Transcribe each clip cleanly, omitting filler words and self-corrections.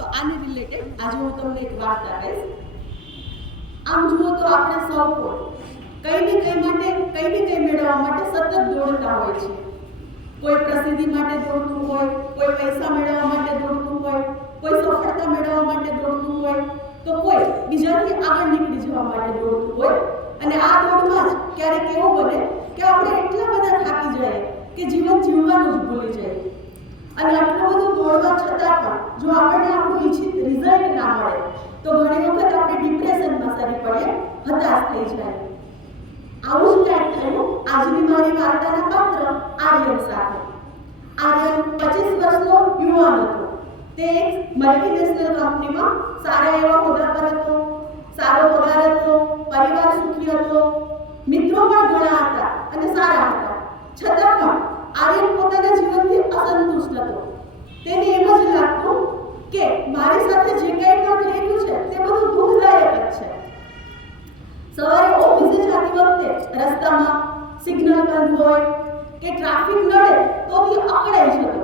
તો આની રિલેટેડ આજે હું તમને એક વાર્તા કહીશ. આમ જુઓ તો આપણે સૌ કંઈ ને કંઈ મેળવવા માટે સતત દોડતા હોય છે. કોઈ પ્રસિદ્ધિ માટે દોડતું હોય, કોઈ પૈસા મેળવવા માટે દોડતું હોય, કોઈ સફળતા મેળવવા માટે દોડતું હોય, તો કોઈ બીજાથી આગળ નીકળી જવા માટે દોડતું હોય. અને આ દોડમાં જ ક્યારેક એવું બને કે આપણે એટલા બધા થાકી જઈએ કે જીવન જીવવાનું જ ભૂલી જઈએ. અને આટલું બધું દોડવા છતાં પણ જો આપણને આપણું ઈચ્છિત રિઝલ્ટ ના મળે તો ઘણી વખત આપણે ડિપ્રેશનમાં સરી પડે, હતાશ થઈ જાય. આવું જ કંઈક થયું આજની મારી વાર્તાના પાત્ર આર્યન સાથે. આર્યન 25 વર્ષનો યુવાન હતો. તે એક મલ્ટીનેશનલ કંપનીમાં સારા એવા હોદ્દા પર હતો, સારો પગાર હતો, પરિવાર સુખી હતો, મિત્રો પણ ઘણા હતા અને સારા હતા. છતાં પણ આર્યન પોતાના જીવનથી અસંતુષ્ટ હતો. તેને એમ જ લાગતું કે મારી સાથે જે કંઈ પણ થઈ રહ્યું છે તે બધું દુઃખદાયક જ છે. સવારે ઓફિસે જતી વખતે રસ્તામાં સિગ્નલ બંધ હોય કે ટ્રાફિક નડે તો બી અકળાઈ જતો.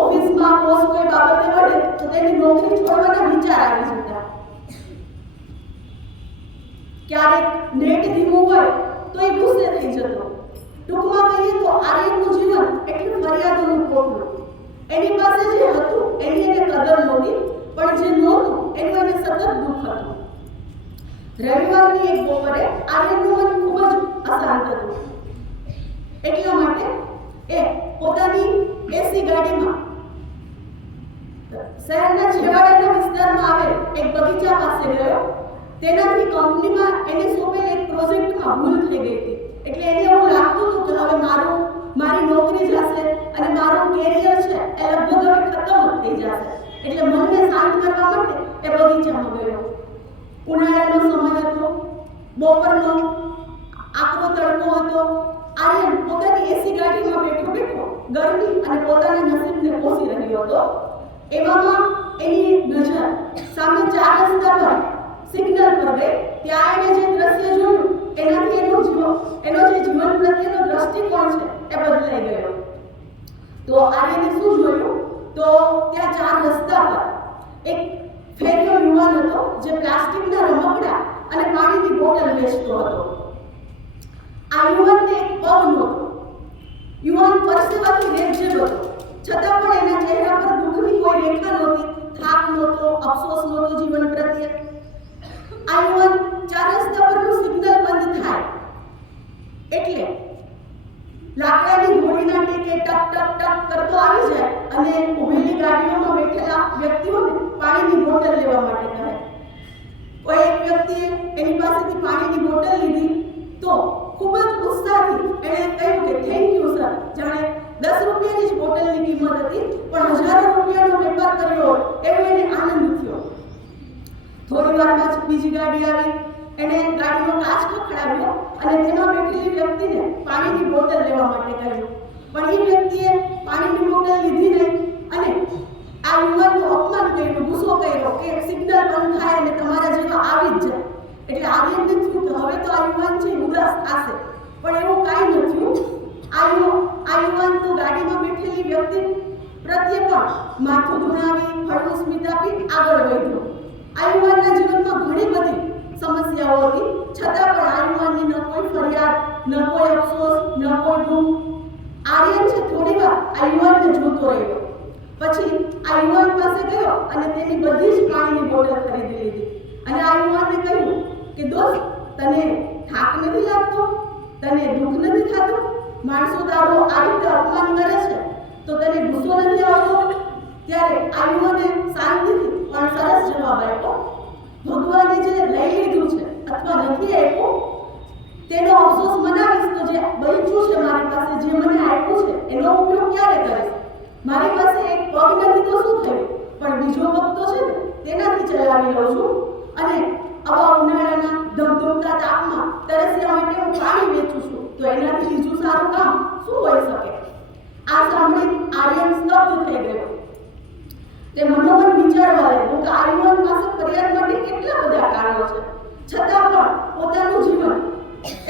ઓફિસમાં બોસ કોઈ બાબતે વળે તો તેની નોકરી છોડવાના વિચાર આવી જતા. ક્યારેક નેટ ધીમું હોય તો એ ગુસ્સે થઈ જતો. ટૂંકમાં કહીએ તો આર્યનનું જીવન એટલું ફરિયાદોનું પોટલું. એની પાસે જે હતું એની એને કદર નહોતી, પણ જે નહોતું એનું એને સતત દુઃખ હતું. રવિવારની એક બપોરે આર્યનનું મન ખૂબ જ અશાંત હતું. એટલા માટે એ પોતાની એસી ગાડીમાં શહેરના છેવાડાના વિસ્તારમાં આવેલ એક બગીચા પાસે ગયો. તેનાથી કંપનીમાં એને સોંપેલ એક પ્રોજેક્ટમાં ભૂલ થઈ ગઈ હતી. એટલે એને એવું લાગતું હતું કે હવે મારી નોકરી જશે અને મારું કેરિયર છે એ લગભગ હવે ખતમ થઈ જશે. એટલે મનને શાંત કરવા માટે એ બગીચામાં ગયો. ઉનાળાનો સમય હતો, બપોરનો આકરો તડકો હતો. આર્યન પોતાની એસી ગાડીમાં બેઠો ગરમી અને પોતાના નસીબને કોસી રહ્યો હતો. એવામાં એની નજર સામે 4 રસ્તા પર સિગ્નલ પર ગઈ. ત્યાં એને જે દ્રશ્ય જોયું એનાથી એનો જે જીવન પ્રત્યેનો દ્રષ્ટિકોણ છે એ બદલાઈ ગયો. તો આર્યને શું જોયું? તો ત્યાં 4 રસ્તા પર એક ફેરિયો યુવાન હતો જે પ્લાસ્ટિકના રમકડા અને પાણીની બોટલ વેચતો હતો. આ યુવાનને એક પગ નહોતો. યુવાન પરસેવાથી રેબઝેબ હતો, છતાં પણ એના ચહેરા પર દુઃખની કોઈ રેખા નહોતી, થાક નહોતો, અફસોસ નહોતો જીવન પ્રત્યે. આ યુવાન 4 રસ્તા પરનું સિગ્નલ બંધ થાય એટલે લાકડાની ઘોડીના ટેકે ટક ટક ટક કરતો આવી જાય અને ઉભેલી ગાડીઓમાં બેઠેલા વ્યક્તિઓને પાણીની બોટલ લેવા માટે કહે. કોઈ એક વ્યક્તિએ એની પાસેથી પાણીની બોટલ લીધી તો ખૂબ જ ઉત્સાહથી એણે કહ્યું કે થેન્ક યુ સર. જાણે 10 રૂપિયાની જ બોટલની કિંમત હતી પણ હજારો રૂપિયાનો વેપાર કર્યો એવો એને આનંદ થયો. થોડી વારમાં જ બીજી ગાડી આવી. એણે ગાડીનો કાચ ખખડાવ્યો અને તેમાં બેઠેલી વ્યક્તિને પાણીની બોટલ લેવા માટે કહ્યું. પણ એ વ્યક્તિએ પાણીની બોટલ લીધી નહીં અને આ યુવાનનું અપમાન કર્યું, ગુસ્સો કર્યો કે સિગ્નલ બંધ થાય અને તમારા જેવા આવી જ જાય. એટલે આર્યનને થયું કે હવે તો આ યુવાન છે ઉદાસ થશે, પણ એવું કાંઈ ન થયું. આ યુવાન તો ગાડીમાં બેઠેલી વ્યક્તિ પ્રત્યે પણ માથું ધુણાવી હળવું સ્મિત આપી આગળ વધ્યો. આ યુવાનના જીવનમાં ઘણી બધી સમસ્યાઓ હતી, છતાં પણ આ યુવાનની ન કોઈ ફરિયાદ, ન કોઈ અફસોસ, ન કોઈ દુઃખ. આર્યન છે થોડી વાર આ યુવાનને જોતો રહ્યો. પછી આ યુવાન પાસે ગયો અને તેની બધી જ પાણીની બોટલ ખરીદી લીધી અને આ યુવાનને કહ્યું કે દોસ્ત, તને થાક નથી લાગતો? તને દુઃખ નથી થતું? માણસો તારો આ રીતે અપમાન કરે છે તો તને ગુસ્સો નથી આવતો? ત્યારે આ યુવાને શાંતિથી પણ સરસ જવાબ આપ્યો, ભગવાને જે લઈ લીધું છે અથવા નથી આપ્યું તેનો અફસોસ મનાવીશ તો જે બચ્યું છે મારી પાસે, જે મને આપ્યું છે એનો ઉપયોગ ક્યારે કરીશ? મારી પાસે એક પગ નથી તો શું થયું, પણ બીજો પગ તો છે ને તેનાથી ચલાવી લઉં છું. અને આવા ઉનાળાના ધમધમતા તાપમાં તરસ્યા માટે હું પાણી વેચું છું, તો એનાથી બીજું સારું કામ શું હોઈ શકે? આ સાંભળી આર્યન સ્તબ્ધ થઈ ગયો. તે મનોમન વિચારવા લાગ્યો કે આ યુવાન પાસે ફરિયાદ માટે કેટલા બધા કારણો છે, છતાં પણ પોતાનું જીવન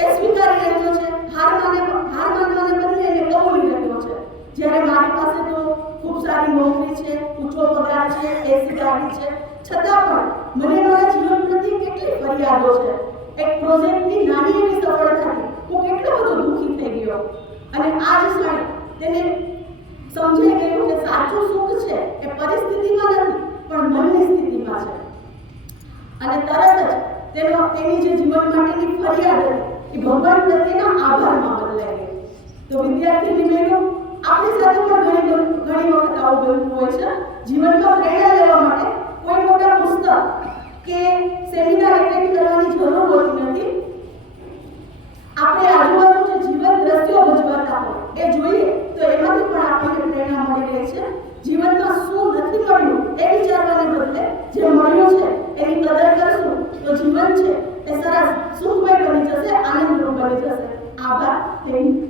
એ સ્વીકારી રહ્યો છે. હાર માનવાને બદલે એને કબૂલી રહ્યો છે. જ્યારે મારી પાસે તો ખૂબ સારી નોકરી છે, ઊંચો પગાર છે, એસી ગાડી છે, છતાં પણ મને મારા જીવન પ્રત્યે કેટલી ફરિયાદો છે. એક પ્રોજેક્ટની નાની એવી સફળતાથી હું કેટલો બધો દુઃખી થઈ ગયો. અને આ જ ક્ષણે તેને સમજાઈ ગયું કે સાચું સુખ છે એ પરિસ્થિતિમાં નથી પણ મનની સ્થિતિમાં છે. અને તરત જ તેની જે જીવન માટેની ફરિયાદ હતી એ ભગવાન પ્રત્યેના આભારમાં બદલાઈ ગઈ. તો વિદ્યાર્થીની બહેનો, આપણી સાથે પણ ઘણી વખત આવું બનતું હોય છે. જીવનમાં પ્રેરણા લેવા માટે કોઈ મોટા પુસ્તક કે સેમિનાર એટેન્ડ કરવાની જરૂર હોતી નથી. આપણે આજુબાજુ જે જીવન દ્રશ્યો ભજવાતા હોય એ જોઈએ તો એમાંથી પણ આપણને પ્રેરણા મળી રહે છે. જીવનમાં શું નથી મળ્યું એ વિચારવાને બદલે જે મળ્યું છે એની કદર કરશું તો જીવન છે એ સરસ સુખમય બની જશે, આનંદરૂપ બની જશે. આભાર. Thank you.